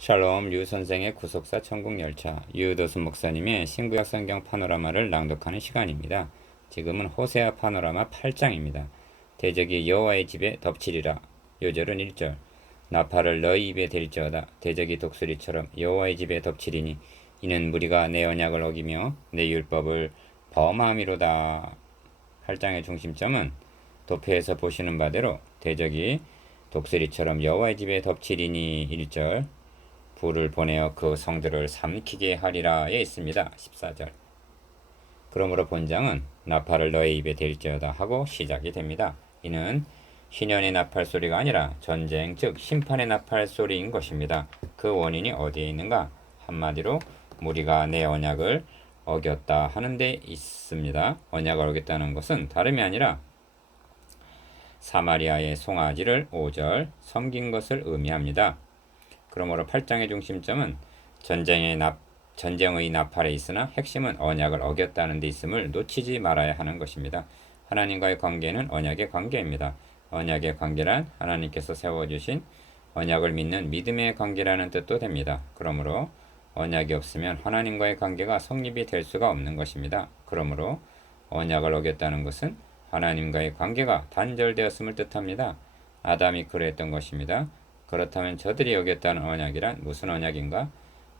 샬롬 류 선생의 구속사 천국열차 유도순 목사님의 신구약 성경 파노라마를 낭독하는 시간입니다. 지금은 호세아 파노라마 8장입니다. 대적이 여호와의 집에 덮치리라. 요절은 1절. 나팔을 너희 입에 댈지어다. 대적이 독수리처럼 여호와의 집에 덮치리니 이는 무리가 내 언약을 어기며 내 율법을 범함이로다. 8장의 중심점은 도표에서 보시는 바대로 대적이 독수리처럼 여호와의 집에 덮치리니 1절, 불을 보내어 그 성들을 삼키게 하리라에 있습니다. 14절. 그러므로 본장은 나팔을 너의 입에 댈지어다 하고 시작이 됩니다. 이는 희년의 나팔 소리가 아니라 전쟁 즉 심판의 나팔 소리인 것입니다. 그 원인이 어디에 있는가? 한마디로 무리가 내 언약을 어겼다 하는 데 있습니다. 언약을 어겼다는 것은 다름이 아니라 사마리아의 송아지를 5절 섬긴 것을 의미합니다. 그러므로 8장의 중심점은 전쟁의 나팔에 있으나 핵심은 언약을 어겼다는 데 있음을 놓치지 말아야 하는 것입니다. 하나님과의 관계는 언약의 관계입니다. 언약의 관계란 하나님께서 세워주신 언약을 믿는 믿음의 관계라는 뜻도 됩니다. 그러므로 언약이 없으면 하나님과의 관계가 성립이 될 수가 없는 것입니다. 그러므로 언약을 어겼다는 것은 하나님과의 관계가 단절되었음을 뜻합니다. 아담이 그랬던 것입니다. 그렇다면 저들이 어겼다는 언약이란 무슨 언약인가?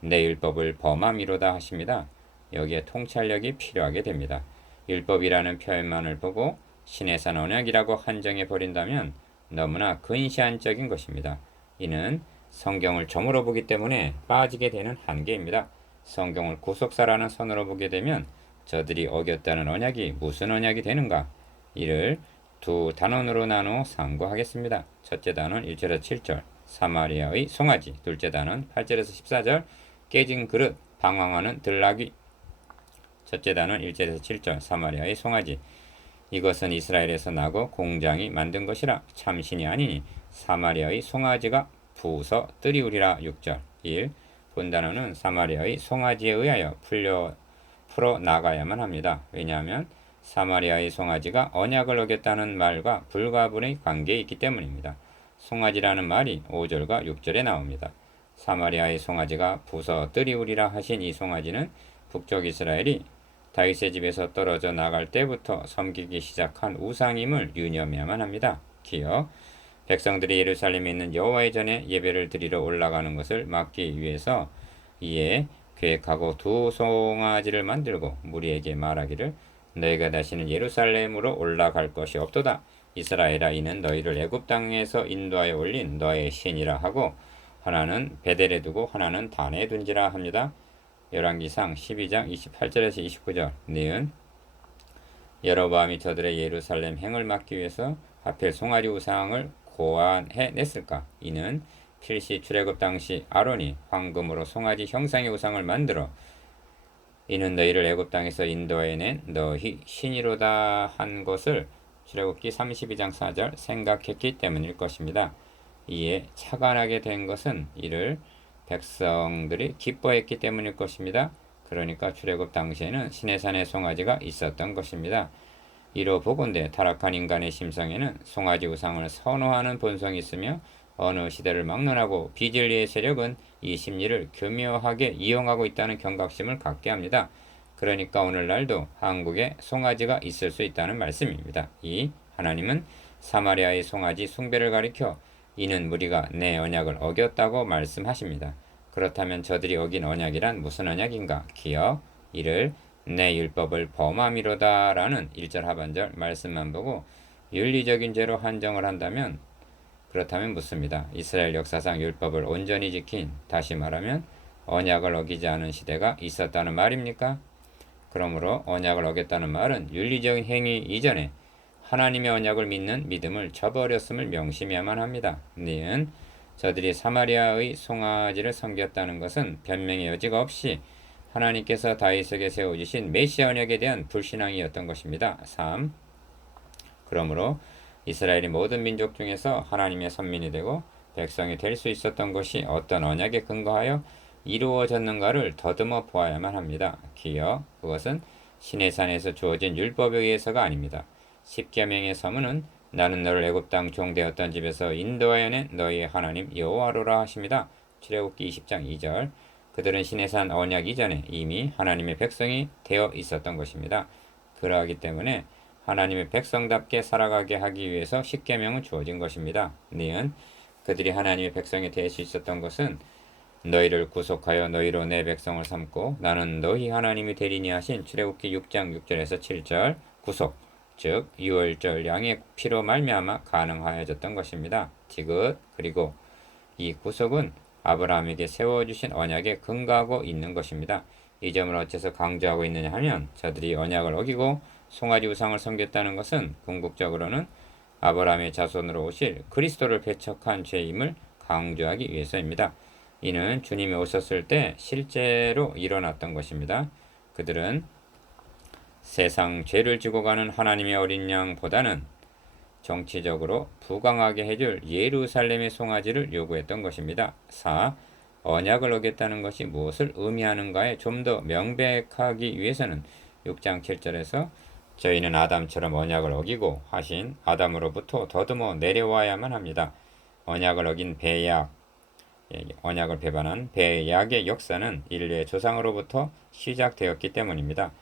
내 율법을 범함이로다 하십니다. 여기에 통찰력이 필요하게 됩니다. 율법이라는 표현만을 보고 신의 산 언약이라고 한정해 버린다면 너무나 근시안적인 것입니다. 이는 성경을 점으로 보기 때문에 빠지게 되는 한계입니다. 성경을 구속사라는 선으로 보게 되면 저들이 어겼다는 언약이 무슨 언약이 되는가? 이를 두 단원으로 나누어 상고하겠습니다. 첫째 단원 1절에서 7절 사마리아의 송아지, 둘째 단원 8절에서 14절 깨진 그릇, 방황하는 들나귀. 첫째 단원 1절에서 7절 사마리아의 송아지, 이것은 이스라엘에서 나고 공장이 만든 것이라 참신이 아니니 사마리아의 송아지가 부서 뜨리우리라. 6절 1. 본단어는 사마리아의 송아지에 의하여 풀어 나가야만 합니다. 왜냐하면 사마리아의 송아지가 언약을 어겼다는 말과 불가분의 관계에 있기 때문입니다. 송아지라는 말이 5절과 6절에 나옵니다. 사마리아의 송아지가 부서 뜨리우리라 하신 이 송아지는 북쪽 이스라엘이 다윗의 집에서 떨어져 나갈 때부터 섬기기 시작한 우상임을 유념해야만 합니다. 기억, 백성들이 예루살렘에 있는 여호와의 전에 예배를 드리러 올라가는 것을 막기 위해서 이에 계획하고 두 송아지를 만들고 무리에게 말하기를 너희가 다시는 예루살렘으로 올라갈 것이 없도다. 이스라엘아, 이는 너희를 애굽 땅에서 인도하여 올린 너의 신이라 하고 하나는 베델에 두고 하나는 단에 둔지라 합니다. 열왕기상 12장 28절에서 29절. 니은 여로보암이 저들의 예루살렘 행을 막기 위해서 하필 송아지 우상을 고안해 냈을까? 이는 필시 출애굽 당시 아론이 황금으로 송아지 형상의 우상을 만들어 이는 너희를 애굽 땅에서 인도해낸 너희 신이로다 한 것을 출애굽기 32장 4절 생각했기 때문일 것입니다. 이에 착안하게 된 것은 이를 백성들이 기뻐했기 때문일 것입니다. 그러니까 출애굽 당시에는 시내산의 송아지가 있었던 것입니다. 이로 보건대 타락한 인간의 심성에는 송아지 우상을 선호하는 본성이 있으며 어느 시대를 막론하고 비진리의 세력은 이 심리를 교묘하게 이용하고 있다는 경각심을 갖게 합니다. 그러니까 오늘날도 한국에 송아지가 있을 수 있다는 말씀입니다. 이 하나님은 사마리아의 송아지 숭배를 가리켜 이는 무리가 내 언약을 어겼다고 말씀하십니다. 그렇다면 저들이 어긴 언약이란 무슨 언약인가? 기억, 이를 내 율법을 범함이로다 라는 1절 하반절 말씀만 보고 윤리적인 죄로 한정을 한다면 그렇다면 묻습니다. 이스라엘 역사상 율법을 온전히 지킨, 다시 말하면 언약을 어기지 않은 시대가 있었다는 말입니까? 그러므로 언약을 어겼다는 말은 윤리적인 행위 이전에 하나님의 언약을 믿는 믿음을 저버렸음을 명심해야만 합니다. 니은 저들이 사마리아의 송아지를 섬겼다는 것은 변명의 여지가 없이 하나님께서 다윗에게 세워주신 메시아 언약에 대한 불신앙이었던 것입니다. 3. 그러므로 이스라엘이 모든 민족 중에서 하나님의 선민이 되고 백성이 될 수 있었던 것이 어떤 언약에 근거하여 이루어졌는가를 더듬어 보아야만 합니다. 기여, 그것은 시내산에서 주어진 율법에 의해서가 아닙니다. 십계명의 서문은 나는 너를 애굽 땅 종되었던 집에서 인도하여 낸 너희의 하나님 여호와로라 하십니다. 출애굽기 20장 2절. 그들은 시내산 언약 이전에 이미 하나님의 백성이 되어 있었던 것입니다. 그러하기 때문에 하나님의 백성답게 살아가게 하기 위해서 십계명은 주어진 것입니다. 니은 그들이 하나님의 백성이 될 수 있었던 것은 너희를 구속하여 너희로 내 백성을 삼고 나는 너희 하나님이 되리니 하신 출애굽기 6장 6절에서 7절 구속, 즉 유월절 양의 피로 말미암아 가능하여졌던 것입니다. 디귿. 그리고 이 구속은 아브라함에게 세워주신 언약에 근거하고 있는 것입니다. 이 점을 어째서 강조하고 있느냐 하면 저들이 언약을 어기고 송아지 우상을 섬겼다는 것은 궁극적으로는 아브라함의 자손으로 오실 그리스도를 배척한 죄임을 강조하기 위해서입니다. 이는 주님이 오셨을 때 실제로 일어났던 것입니다. 그들은 세상 죄를 지고 가는 하나님의 어린 양보다는 정치적으로 부강하게 해줄 예루살렘의 송아지를 요구했던 것입니다. 4. 언약을 어겼다는 것이 무엇을 의미하는가에 좀 더 명백하기 위해서는 6장 7절에서 저희는 아담처럼 언약을 어기고 하신 아담으로부터 더듬어 내려와야만 합니다. 언약을 어긴 배약, 언약을 배반한 배약의 역사는 인류의 조상으로부터 시작되었기 때문입니다.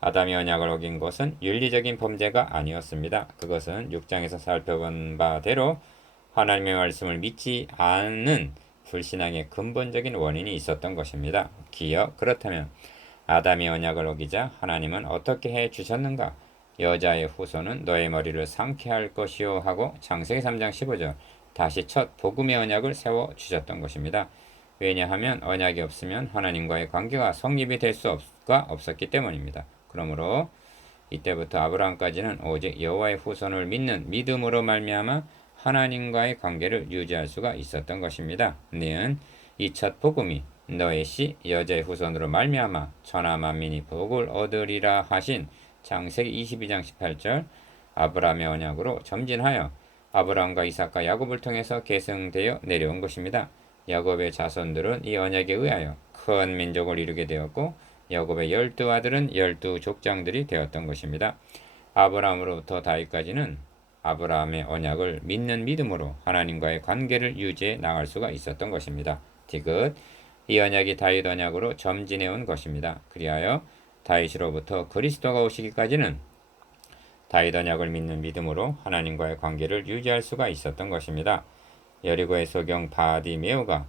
아담이 언약을 어긴 것은 윤리적인 범죄가 아니었습니다. 그것은 6장에서 살펴본 바대로 하나님의 말씀을 믿지 않는 불신앙의 근본적인 원인이 있었던 것입니다. 기억. 그렇다면 아담이 언약을 어기자 하나님은 어떻게 해 주셨는가? 여자의 후손은 너의 머리를 상케할 것이요 하고 창세기 3장 15절 다시 첫 복음의 언약을 세워 주셨던 것입니다. 왜냐하면 언약이 없으면 하나님과의 관계가 성립이 될 수가 없었기 때문입니다. 그러므로 이때부터 아브라함까지는 오직 여호와의 후손을 믿는 믿음으로 말미암아 하나님과의 관계를 유지할 수가 있었던 것입니다. 니은 이 첫 복음이 너의 씨 여자의 후손으로 말미암아 천하 만민이 복을 얻으리라 하신 창세기 22장 18절 아브라함의 언약으로 점진하여 아브라함과 이삭과 야곱을 통해서 계승되어 내려온 것입니다. 야곱의 자손들은 이 언약에 의하여 큰 민족을 이루게 되었고 야곱의 12아들은 12족장들이 되었던 것입니다. 아브라함으로부터 다윗까지는 아브라함의 언약을 믿는 믿음으로 하나님과의 관계를 유지해 나갈 수가 있었던 것입니다. 디귿. 이 언약이 다윗 언약으로 점진해 온 것입니다. 그리하여 다윗으로부터 그리스도가 오시기까지는 다윗 언약을 믿는 믿음으로 하나님과의 관계를 유지할 수가 있었던 것입니다. 여리고의 소경 바디메오가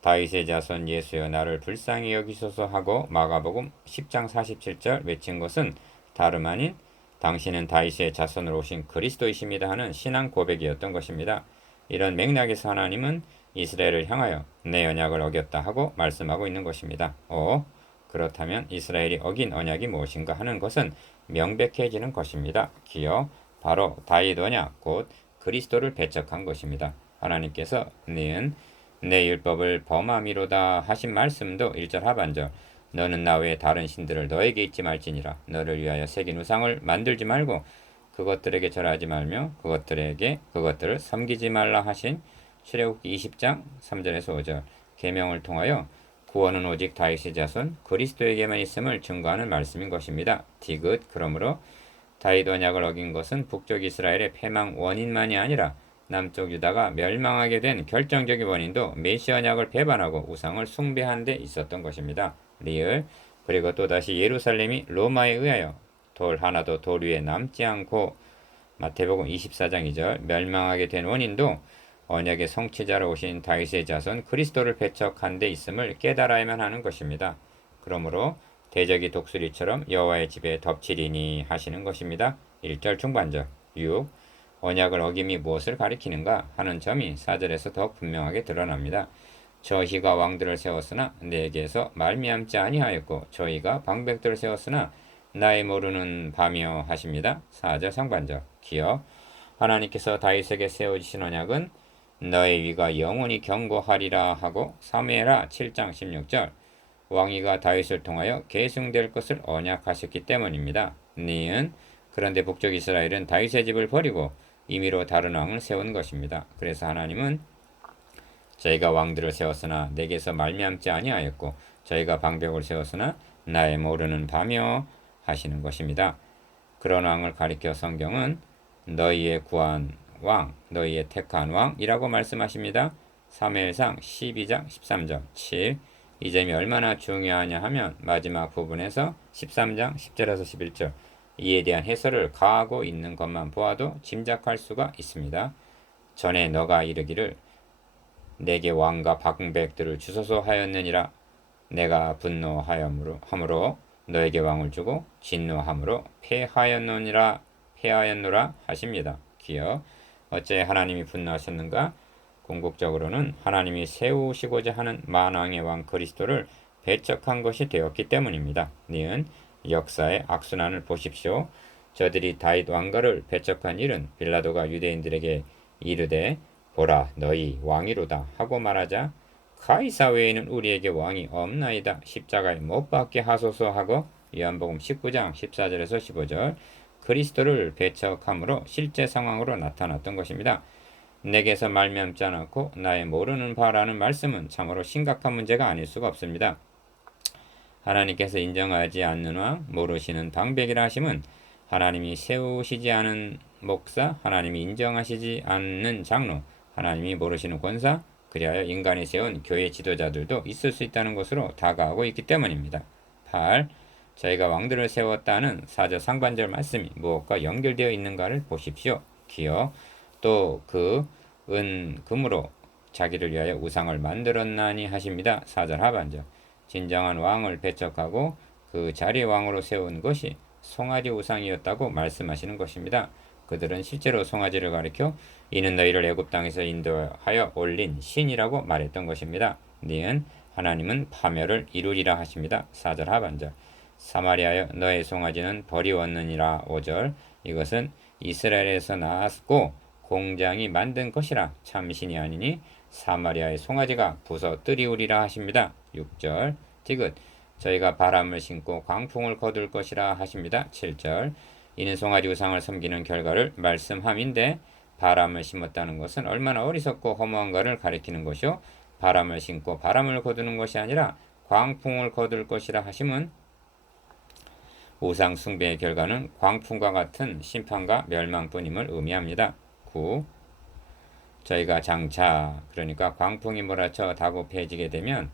다윗의 자손 예수여 나를 불쌍히 여기소서 하고 마가복음 10장 47절 외친 것은 다름 아닌 당신은 다윗의 자손으로 오신 그리스도이십니다 하는 신앙 고백이었던 것입니다. 이런 맥락에서 하나님은 이스라엘을 향하여 내 언약을 어겼다 하고 말씀하고 있는 것입니다. 그렇다면 이스라엘이 어긴 언약이 무엇인가 하는 것은 명백해지는 것입니다. 기억, 바로 다윗 언약 곧 그리스도를 배척한 것입니다. 하나님께서 니은 내 율법을 범함이로다 하신 말씀도 1절 하반절 너는 나 외에 다른 신들을 너에게 잊지 말지니라 너를 위하여 새긴 우상을 만들지 말고 그것들에게 절하지 말며 그것들을 섬기지 말라 하신 출애굽기 20장 3절에서 5절 계명을 통하여 구원은 오직 다윗의 자손 그리스도에게만 있음을 증거하는 말씀인 것입니다. 디귿. 그러므로 다윗 언약을 어긴 것은 북쪽 이스라엘의 패망 원인만이 아니라 남쪽 유다가 멸망하게 된 결정적인 원인도 메시 언약을 배반하고 우상을 숭배한 데 있었던 것입니다. 리을. 그리고 또다시 예루살렘이 로마에 의하여 돌 하나도 돌 위에 남지 않고 마태복음 24장 2절 멸망하게 된 원인도 언약의 성취자로 오신 다윗의 자손 그리스도를 배척한 데 있음을 깨달아야만 하는 것입니다. 그러므로 대적이 독수리처럼 여호와의 집에 덮치리니 하시는 것입니다. 1절 중반절 6. 언약을 어김이 무엇을 가리키는가 하는 점이 4절에서 더 분명하게 드러납니다. 저희가 왕들을 세웠으나 내게서 말미암지 아니하였고 저희가 방백들을 세웠으나 나의 모르는 바며 하십니다. 4절 상반절 기억. 하나님께서 다윗에게 세워주신 언약은 너의 위가 영원히 경고하리라 하고 사무엘하 7장 16절 왕위가 다윗을 통하여 계승될 것을 언약하셨기 때문입니다. 니은 그런데 북쪽 이스라엘은 다윗의 집을 버리고 임의로 다른 왕을 세운 것입니다. 그래서 하나님은 저희가 왕들을 세웠으나 내게서 말미암지 아니하였고 저희가 방백을 세웠으나 나의 모르는 바며 하시는 것입니다. 그런 왕을 가리켜 성경은 너희의 구한 왕, 너희의 택한 왕이라고 말씀하십니다. 사무엘상 12장 13절 7. 이 점이 얼마나 중요하냐 하면 마지막 부분에서 13장 10절에서 11절 이에 대한 해설을 가하고 있는 것만 보아도 짐작할 수가 있습니다. 전에 너가 이르기를 내게 왕과 방백들을 주소서 하였느니라. 내가 분노하므로 너에게 왕을 주고 진노함으로 패하였노라 하십니다. 기억. 어째 하나님이 분노하셨는가? 궁극적으로는 하나님이 세우시고자 하는 만왕의 왕 그리스도를 배척한 것이 되었기 때문입니다. 니은 역사의 악순환을 보십시오. 저들이 다윗 왕가를 배척한 일은 빌라도가 유대인들에게 이르되 보라 너희 왕이로다 하고 말하자 가이사 외에는 우리에게 왕이 없나이다 십자가에 못 박게 하소서 하고 요한복음 19장 14절에서 15절 그리스도를 배척함으로 실제 상황으로 나타났던 것입니다. 내게서 말미암지 않았고 나의 모르는 바라는 말씀은 참으로 심각한 문제가 아닐 수가 없습니다. 하나님께서 인정하지 않는 왕, 모르시는 방백이라 하심은 하나님이 세우시지 않은 목사, 하나님이 인정하시지 않는 장로, 하나님이 모르시는 권사, 그리하여 인간이 세운 교회 지도자들도 있을 수 있다는 것으로 다가오고 있기 때문입니다. 8. 저희가 왕들을 세웠다는 사절 상반절 말씀이 무엇과 연결되어 있는가를 보십시오. 기억. 또 그 금으로 자기를 위하여 우상을 만들었나니 하십니다. 4절 하반절. 진정한 왕을 배척하고 그 자리의 왕으로 세운 것이 송아지 우상이었다고 말씀하시는 것입니다. 그들은 실제로 송아지를 가리켜 이는 너희를 애굽 땅에서 인도하여 올린 신이라고 말했던 것입니다. 니은 하나님은 파멸을 이루리라 하십니다. 4절 하반절. 사마리아여 너의 송아지는 버리웠느니라. 5절. 이것은 이스라엘에서 나왔고 공장이 만든 것이라 참신이 아니니 사마리아의 송아지가 부서뜨리우리라 하십니다. 6절. 디귿 저희가 바람을 신고 광풍을 거둘 것이라 하십니다. 7절. 이는 송아지 우상을 섬기는 결과를 말씀함인데 바람을 심었다는 것은 얼마나 어리석고 허무한가를 가리키는 것이요 바람을 신고 바람을 거두는 것이 아니라 광풍을 거둘 것이라 하심은 우상 숭배의 결과는 광풍과 같은 심판과 멸망뿐임을 의미합니다. 9. 저희가 장차 그러니까 광풍이 몰아쳐 다급해지게 되면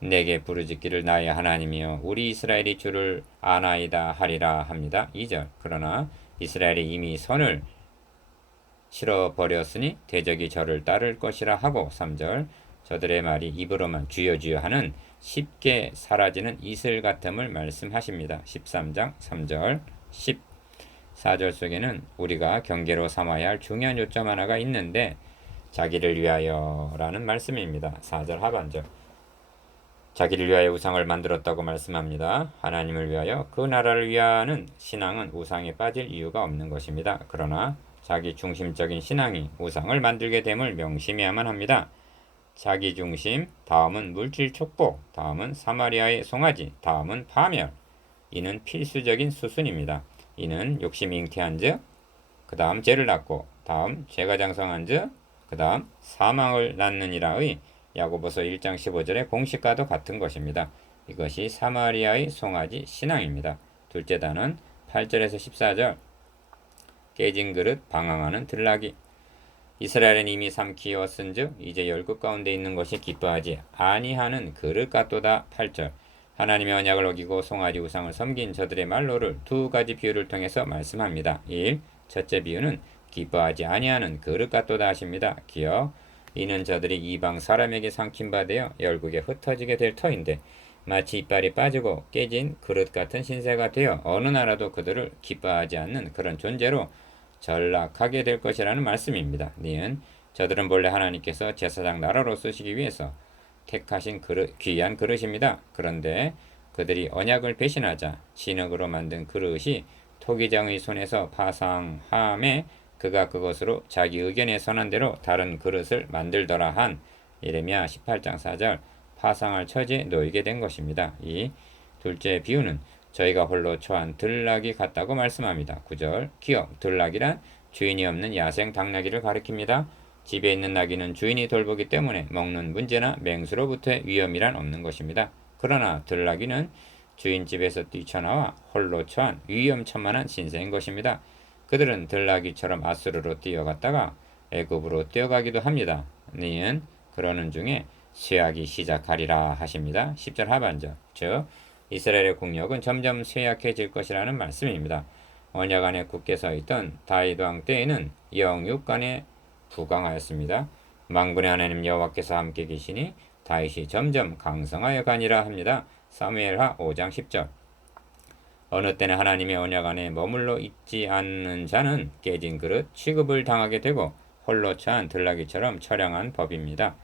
내게 부르짖기를 나의 하나님이여 우리 이스라엘이 주를 아나이다 하리라 합니다. 2절. 그러나 이스라엘이 이미 선을 실어버렸으니 대적이 저를 따를 것이라 하고 3절. 저들의 말이 입으로만 주여 주여 하는 쉽게 사라지는 이슬 같음을 말씀하십니다. 13장 3절 14절 속에는 우리가 경계로 삼아야 할 중요한 요점 하나가 있는데 자기를 위하여 라는 말씀입니다. 4절 하반절. 자기를 위하여 우상을 만들었다고 말씀합니다. 하나님을 위하여 그 나라를 위하는 신앙은 우상에 빠질 이유가 없는 것입니다. 그러나 자기 중심적인 신앙이 우상을 만들게 됨을 명심해야만 합니다. 자기 중심, 다음은 물질 촉복, 다음은 사마리아의 송아지, 다음은 파멸. 이는 필수적인 수순입니다. 이는 욕심이 잉태한 즉, 그 다음 죄를 낳고, 다음 죄가 장성한 즉, 그 다음 사망을 낳느니라의 야고보서 1장 15절의 공식과도 같은 것입니다. 이것이 사마리아의 송아지 신앙입니다. 둘째 단은 8절에서 14절 깨진 그릇 방황하는 들나귀 이스라엘은 이미 삼키었은즉 이제 열국 가운데 있는 것이 기뻐하지 아니하는 그릇 같도다. 8절 하나님의 언약을 어기고 송아지 우상을 섬긴 저들의 말로를 두 가지 비유를 통해서 말씀합니다. 1. 첫째 비유는 기뻐하지 아니하는 그릇 같도다 하십니다. 기억 이는 저들이 이방 사람에게 삼킨 바 되어 열국에 흩어지게 될 터인데 마치 이빨이 빠지고 깨진 그릇 같은 신세가 되어 어느 나라도 그들을 기뻐하지 않는 그런 존재로 전락하게 될 것이라는 말씀입니다. 니은 저들은 본래 하나님께서 제사장 나라로 쓰시기 위해서 택하신 귀한 그릇입니다. 그런데 그들이 언약을 배신하자 진흙으로 만든 그릇이 토기장의 손에서 파상함에 그가 그것으로 자기 의견에 선한 대로 다른 그릇을 만들더라 한 예레미야 18장 4절 파상할 처지에 놓이게 된 것입니다. 이 둘째 비유는 저희가 홀로 처한 들나귀 같다고 말씀합니다. 9절 기억 들나귀란 주인이 없는 야생 당나귀를 가리킵니다. 집에 있는 나귀는 주인이 돌보기 때문에 먹는 문제나 맹수로부터의 위험이란 없는 것입니다. 그러나 들나귀는 주인 집에서 뛰쳐나와 홀로 처한 위험천만한 신세인 것입니다. 그들은 들나귀처럼 아수르로 뛰어갔다가 애굽으로 뛰어가기도 합니다. 니은 그러는 중에 쇠약이 시작하리라 하십니다. 10절 하반절. 즉 이스라엘의 국력은 점점 쇠약해질 것이라는 말씀입니다. 언약 안에 굳게 서 있던 다윗 왕 때에는 영육간에 부강하였습니다. 만군의 하나님 여호와께서 함께 계시니 다윗이 점점 강성하여 가니라 합니다. 사무엘하 5장 10절. 어느 때는 하나님의 언약 안에 머물러 있지 않는 자는 깨진 그릇 취급을 당하게 되고 홀로 처한 들나귀처럼 처량한 법입니다.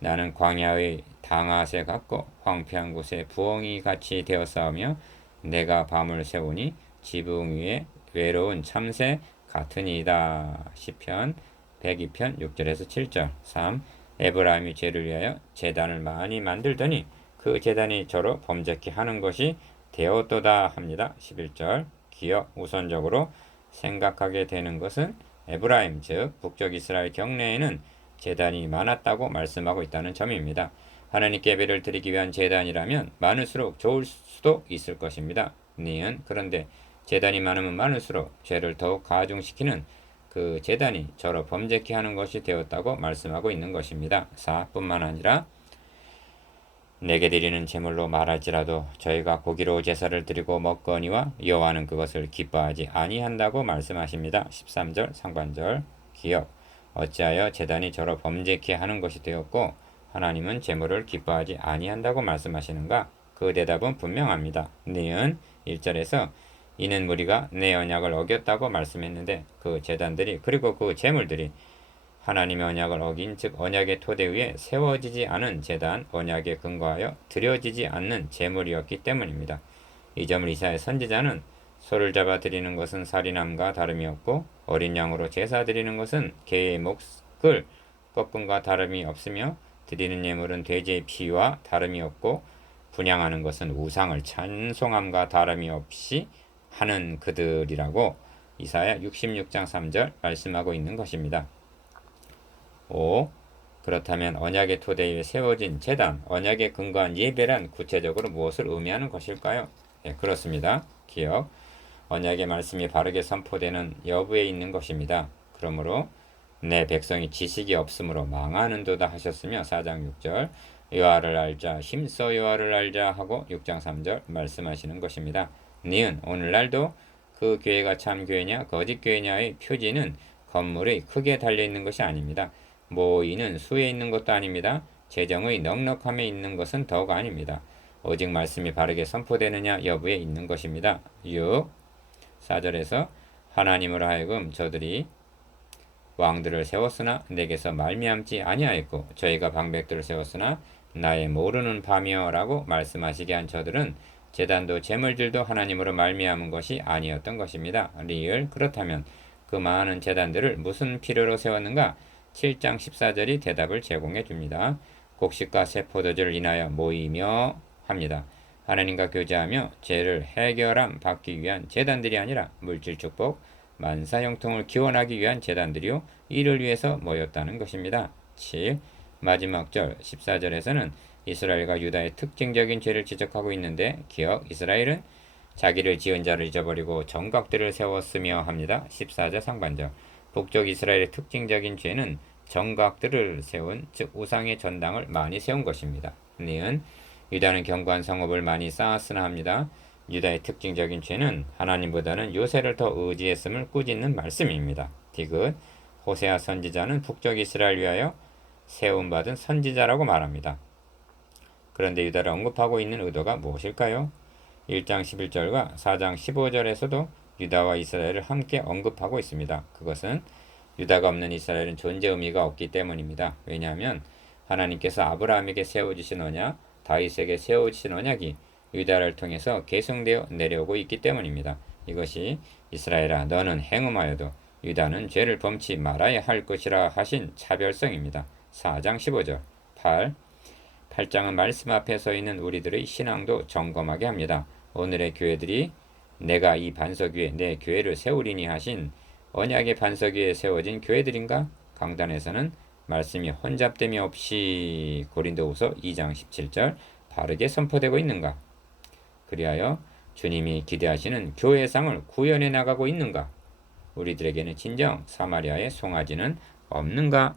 나는 광야의 당앗에 같고 황폐한 곳에 부엉이 같이 되어싸우며 내가 밤을 새우니 지붕 위에 외로운 참새 같으니이다. 시편 102편 6절에서 7절. 3. 에브라임이 죄를 위하여 제단을 많이 만들더니 그 제단이 저로 범죄케 하는 것이 되었도다 합니다. 11절. 기억 우선적으로 생각하게 되는 것은 에브라임 즉 북쪽 이스라엘 경내에는 제단이 많았다고 말씀하고 있다는 점입니다. 하나님께 예배를 드리기 위한 제단이라면 많을수록 좋을 수도 있을 것입니다. 니은 그런데 제단이 많으면 많을수록 죄를 더욱 가중시키는 그 제단이 저로 범죄케 하는 것이 되었다고 말씀하고 있는 것입니다. 4뿐만 아니라 내게 드리는 제물로 말할지라도 저희가 고기로 제사를 드리고 먹거니와 여호와는 그것을 기뻐하지 아니한다고 말씀하십니다. 13절 상반절. 기억 어찌하여 제단이 저로 범죄케 하는 것이 되었고 하나님은 제물을 기뻐하지 아니한다고 말씀하시는가? 그 대답은 분명합니다. 니은 1절에서 이는 무리가 내 언약을 어겼다고 말씀했는데 그 제단들이 그리고 그 제물들이 하나님의 언약을 어긴 즉 언약의 토대 위에 세워지지 않은 제단 언약에 근거하여 드려지지 않는 제물이었기 때문입니다. 이 점을 이사야 선지자는 소를 잡아 드리는 것은 살인함과 다름이 없고 어린 양으로 제사 드리는 것은 개의 목을 꺾음과 다름이 없으며 드리는 예물은 돼지의 피와 다름이 없고 분향하는 것은 우상을 찬송함과 다름이 없이 하는 그들이라고 이사야 66장 3절 말씀하고 있는 것입니다. 5. 그렇다면 언약의 토대 위에 세워진 제단, 언약에 근거한 예배란 구체적으로 무엇을 의미하는 것일까요? 네, 그렇습니다. 기억, 언약의 말씀이 바르게 선포되는 여부에 있는 것입니다. 그러므로 내 백성이 지식이 없으므로 망하는도다 하셨으며 4장 6절 여호와를 알자 힘써 여호와를 알자 하고 6장 3절 말씀하시는 것입니다. 니은 오늘날도 그 교회가 참 교회냐 거짓 교회냐의 표지는 건물이 크게 달려있는 것이 아닙니다. 모이는 수에 있는 것도 아닙니다. 재정의 넉넉함에 있는 것은 더욱 아닙니다. 오직 말씀이 바르게 선포되느냐 여부에 있는 것입니다. 6. 4절에서 하나님으로 하여금 저들이 왕들을 세웠으나 내게서 말미암지 아니하였고 저희가 방백들을 세웠으나 나의 모르는 바며 라고 말씀하시게 한 저들은 제단도 제물들도 하나님으로 말미암은 것이 아니었던 것입니다. 리을 그렇다면 그 많은 제단들을 무슨 필요로 세웠는가? 7장 14절이 대답을 제공해 줍니다. 곡식과 새 포도주를 인하여 모이며 합니다. 하나님과 교제하며 죄를 해결함 받기 위한 제단들이 아니라 물질 축복, 만사 형통을 기원하기 위한 제단들이요 이를 위해서 모였다는 것입니다. 7. 마지막 절 14절에서는 이스라엘과 유다의 특징적인 죄를 지적하고 있는데 기억 이스라엘은 자기를 지은 자를 잊어버리고 정각들을 세웠으며 합니다. 14절 상반절 북쪽 이스라엘의 특징적인 죄는 정각들을 세운 즉 우상의 전당을 많이 세운 것입니다. 니은 유다는 견고한 성읍을 많이 쌓았으나 합니다. 유다의 특징적인 죄는 하나님보다는 요새를 더 의지했음을 꾸짖는 말씀입니다. 디귿 호세아 선지자는 북쪽 이스라엘 위하여 세움받은 선지자라고 말합니다. 그런데 유다를 언급하고 있는 의도가 무엇일까요? 1장 11절과 4장 15절에서도 유다와 이스라엘을 함께 언급하고 있습니다. 그것은 유다가 없는 이스라엘은 존재 의미가 없기 때문입니다. 왜냐하면 하나님께서 아브라함에게 세워주신 언약, 다윗에게 세워주신 언약이 유다를 통해서 계승되어 내려오고 있기 때문입니다. 이것이 이스라엘아 너는 행음하여도 유다는 죄를 범치 말아야 할 것이라 하신 차별성입니다. 4장 15절 8장은 말씀 앞에 서 있는 우리들의 신앙도 점검하게 합니다. 오늘의 교회들이 내가 이 반석 위에 내 교회를 세우리니 하신 언약의 반석 위에 세워진 교회들인가? 강단에서는 말씀이 혼잡됨이 없이 고린도후서 2장 17절 바르게 선포되고 있는가? 그리하여 주님이 기대하시는 교회상을 구현해 나가고 있는가? 우리들에게는 진정 사마리아의 송아지는 없는가?